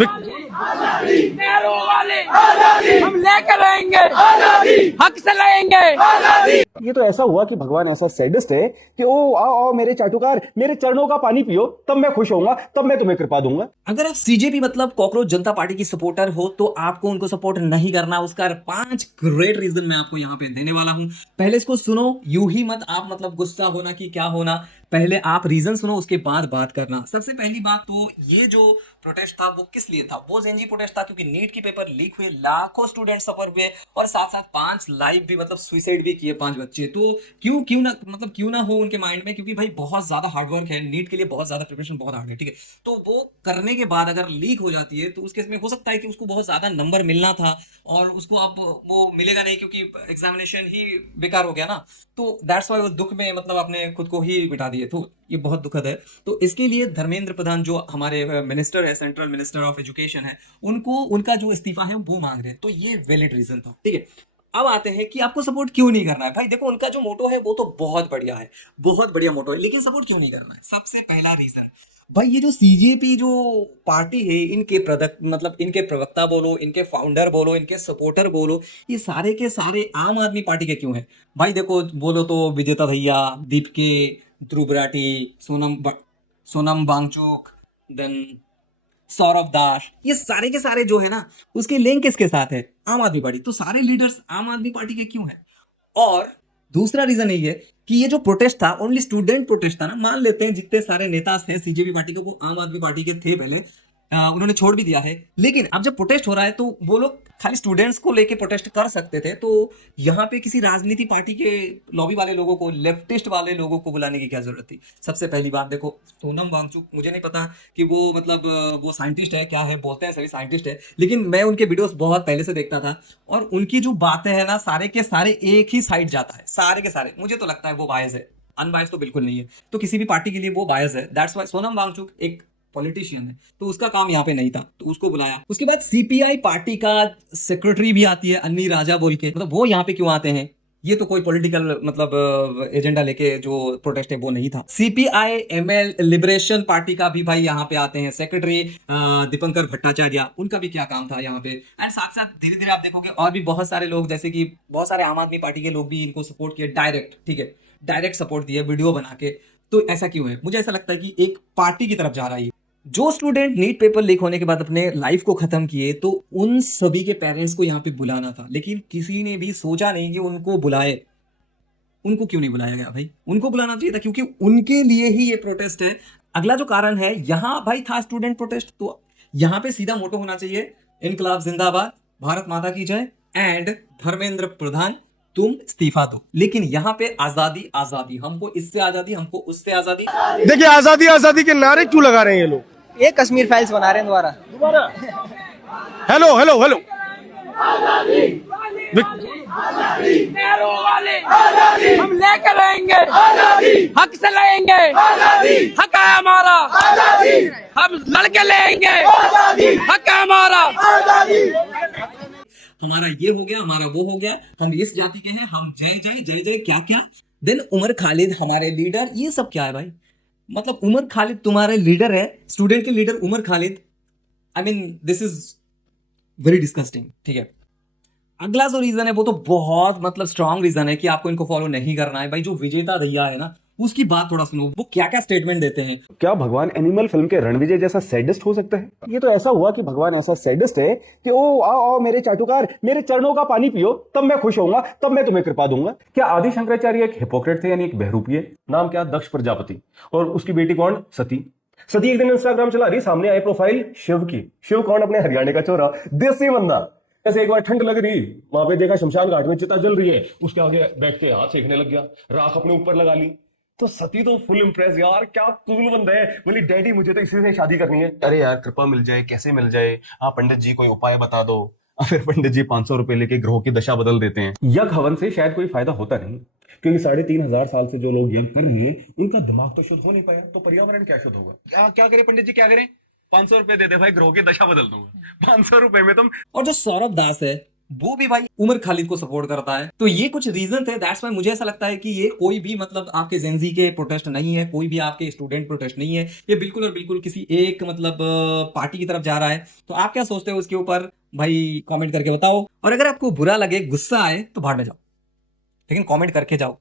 नेहरू वाली हम लेकर रहेंगे, हक से लेंगे। ये तो ऐसा हुआ कि भगवान ऐसा सैडिस्ट है कि ओ आओ आओ मेरे चाटुकार, मेरे चरणों का पानी पियो, तब मैं खुश होऊंगा, तब मैं तुम्हें कृपा दूंगा। अगर आप सीजेपी मतलब कॉकरोच जनता पार्टी की सपोर्टर हो तो आपको उनको सपोर्ट नहीं करना। उसका 5 ग्रेट रीजन मैं आपको यहाँ पे देने वाला हूँ। पहले इसको सुनो, यूं ही मत आप मतलब गुस्सा होना कि क्या होना, पहले आप रीजन सुनो उसके बाद बात करना। सबसे पहली बात तो ये जो प्रोटेस्ट था वो किस लिए था? वो जेनजी प्रोटेस्ट था क्योंकि नीट की पेपर लीक हुए, लाखों स्टूडेंट सफर हुए और साथ साथ 5 लाइफ भी मतलब सुसाइड भी किए 5 बच्चे। तो क्यों ना हो उनके माइंड में, क्योंकि भाई बहुत ज्यादा हार्डवर्क है, नीट के लिए बहुत ज्यादा प्रिपरेशन बहुत हार्ड है, ठीक है। तो वो करने के बाद अगर लीक हो जाती है तो उस केस में हो सकता है कि उसको बहुत ज्यादा नंबर मिलना था और उसको अब वो मिलेगा नहीं क्योंकि एग्जामिनेशन ही बेकार हो गया ना। तो दैट्स वाई वो दुख में मतलब अपने खुद को ही मिटा दिए। तो ये बहुत दुखद है। तो इसके लिए धर्मेंद्र प्रधान जो हमारे मिनिस्टर है, सेंट्रल मिनिस्टर ऑफ एजुकेशन है, उनको उनका जो इस्तीफा है वो मांग रहे हैं। तो ये वैलिड रीजन था, ठीक है। अब आते हैं कि आपको सपोर्ट क्यों नहीं करना है। भाई देखो उनका जो मोटो है वो तो बहुत बढ़िया है, बहुत बढ़िया मोटो है, लेकिन सपोर्ट क्यों नहीं करना है? सबसे पहला रीजन भाई, ये जो सीजेपी जो पार्टी है, इनके प्रोडक्ट मतलब इनके प्रवक्ता बोलो, इनके फाउंडर बोलो, इनके सपोर्टर बोलो, ये सारे के सारे आम आदमी पार्टी के क्यों हैं? भाई देखो बोलो तो विजेता भैया, दीपके, ध्रुव राठी, सोनम वांगचुक, देन सौरभ दास, ये सारे के सारे जो है ना, उसके लिंक किसके साथ है? आम आदमी पार्टी। तो सारे लीडर्स आम आदमी पार्टी के क्यों हैं? और दूसरा रीजन ये है कि ये जो प्रोटेस्ट था ओनली स्टूडेंट प्रोटेस्ट था ना। मान लेते हैं जितने सारे नेता थे सीजेपी पार्टी के वो आम आदमी पार्टी के थे पहले, उन्होंने छोड़ भी दिया है, लेकिन अब जब प्रोटेस्ट हो रहा है तो वो लोग खाली स्टूडेंट्स को लेके प्रोटेस्ट कर सकते थे। तो यहाँ पे किसी राजनीति पार्टी के लॉबी वाले लोगों को, लेफ्टिस्ट वाले लोगों को बुलाने की क्या जरूरत थी? सबसे पहली बात देखो, सोनम वांगचुक, मुझे नहीं पता कि वो मतलब वो साइंटिस्ट है क्या है, बोलते हैं सभी साइंटिस्ट है, लेकिन मैं उनके वीडियोस बहुत पहले से देखता था और उनकी जो बातें हैं ना, सारे के सारे एक ही साइड जाता है, सारे के सारे। मुझे तो लगता है वो बायस है, अनबायस तो बिल्कुल नहीं है। तो किसी भी पार्टी के लिए वो बायस है। दैट्स वाई सोनम वांगचुक एक पॉलिटिशियन है, तो उसका काम यहाँ पे नहीं था, तो उसको बुलाया। उसके बाद सीपीआई पार्टी का सेक्रेटरी भी आती है अन्नी राजा बोल के, मतलब वो यहाँ पे क्यों आते हैं? ये तो कोई पॉलिटिकल मतलब एजेंडा लेके जो प्रोटेस्ट है वो नहीं था। सीपीआई एमएल लिबरेशन पार्टी का भी भाई यहाँ पे आते हैं सेक्रेटरी दीपंकर भट्टाचार्य, उनका भी क्या काम था यहाँ पे। एंड साथ साथ धीरे धीरे आप देखोगे और भी बहुत सारे लोग, जैसे कि बहुत सारे आम आदमी पार्टी के लोग भी इनको सपोर्ट किए डायरेक्ट, ठीक है, डायरेक्ट सपोर्ट दिए वीडियो बना के। तो ऐसा क्यों है? मुझे ऐसा लगता है कि एक पार्टी की तरफ जा रहा है। जो स्टूडेंट नीट पेपर लीक होने के बाद अपने लाइफ को खत्म किए, तो उन सभी के पेरेंट्स को यहाँ पे बुलाना था, लेकिन किसी ने भी सोचा नहीं कि उनको बुलाए। उनको क्यों नहीं बुलाया गया भाई? उनको बुलाना चाहिए था क्योंकि उनके लिए ही ये प्रोटेस्ट है। अगला जो कारण है, यहाँ भाई था स्टूडेंट प्रोटेस्ट, तो यहाँ पे सीधा मोटो होना चाहिए इनकलाब जिंदाबाद, भारत माता की जय एंड धर्मेंद्र प्रधान तुम इस्तीफा दो। लेकिन यहाँ पे आजादी आजादी, हमको इससे आजादी, हमको उससे आजादी। देखिए आजादी आजादी के नारे क्यों लगा रहे हैं ये लोग? ये कश्मीर फाइल्स बना रहे हैं दोबारा। हेलो हेलो हेलो, नेहरू वाली हम लेकर रहेंगे, हक से लेंगे। हक है हमारा, हम लड़के लेंगे, हक है हमारा। हमारा ये हो गया, हमारा वो हो गया, हम इस जाति के हैं, हम जय जय जय जय क्या क्या। देन उमर खालिद हमारे लीडर, ये सब क्या है भाई? मतलब उमर खालिद तुम्हारे लीडर है, स्टूडेंट के leader Umar Khalid. I mean this is very disgusting, ठीक है। अगला जो रीजन है वो तो बहुत मतलब स्ट्रॉन्ग रीजन है कि आपको इनको फॉलो नहीं करना है। भाई जो विजेता भैया है ना, उसकी बात थोड़ा सुनो, वो क्या क्या स्टेटमेंट देते हैं। क्या भगवान एनिमल फिल्म के रणविजय जैसा सैडिस्ट हो सकता है? ये तो ऐसा हुआ कि भगवान ऐसा सैडिस्ट है कि ओ आओ आओ मेरे चाटुकार, मेरे चरणों का पानी पियो, तब मैं खुश होऊंगा, तब मैं तुम्हें कृपा दूंगा। क्या आदि शंकराचार्य एक हिपोक्रेट थे, यानी एक बहरूपीय? नाम क्या? दक्ष प्रजापति। और उसकी बेटी कौन? सती। सती एक दिन इंस्टाग्राम चला रही, सामने आई प्रोफाइल शिव की। शिव कौन? अपने हरियाणा का चोरा, देसी बंदा। ऐसे एक बार ठंड लग रही, वहां पे देखा शमशान घाट में चिता जल रही है, उसके आगे बैठ के हाथ सेकने लग गया, राख अपने ऊपर लगा ली। तो सती तो फुल इंप्रेस, यार क्या कूल बंदा है, बोली डैडी मुझे तो इसी से शादी करनी है। अरे यार कृपा मिल जाए, कैसे मिल जाए? हाँ पंडित जी कोई उपाय बता दो। फिर पंडित जी 500 रुपए लेके ग्रहों की दशा बदल देते हैं। यज्ञ हवन से शायद कोई फायदा होता नहीं, क्योंकि 3500 साल से जो लोग यज्ञ कर रहे हैं उनका दिमाग तो शुद्ध हो नहीं पाया, तो पर्यावरण क्या शुद्ध होगा? क्या करें पंडित जी, क्या करें? 500 रुपए दे दे भाई, ग्रहों की दशा बदल दूंगा 500 रुपए में तुम। और जो सौरभ दास है, वो भी भाई उमर खालिद को सपोर्ट करता है। तो ये कुछ रीजन थे, दैट्स वाई मुझे ऐसा लगता है कि ये कोई भी मतलब आपके जेंजी के प्रोटेस्ट नहीं है, कोई भी आपके स्टूडेंट प्रोटेस्ट नहीं है, ये बिल्कुल और बिल्कुल किसी एक मतलब पार्टी की तरफ जा रहा है। तो आप क्या सोचते हो उसके ऊपर भाई कमेंट करके बताओ, और अगर आपको बुरा लगे, गुस्सा आए तो बाहर में जाओ, लेकिन कमेंट करके जाओ।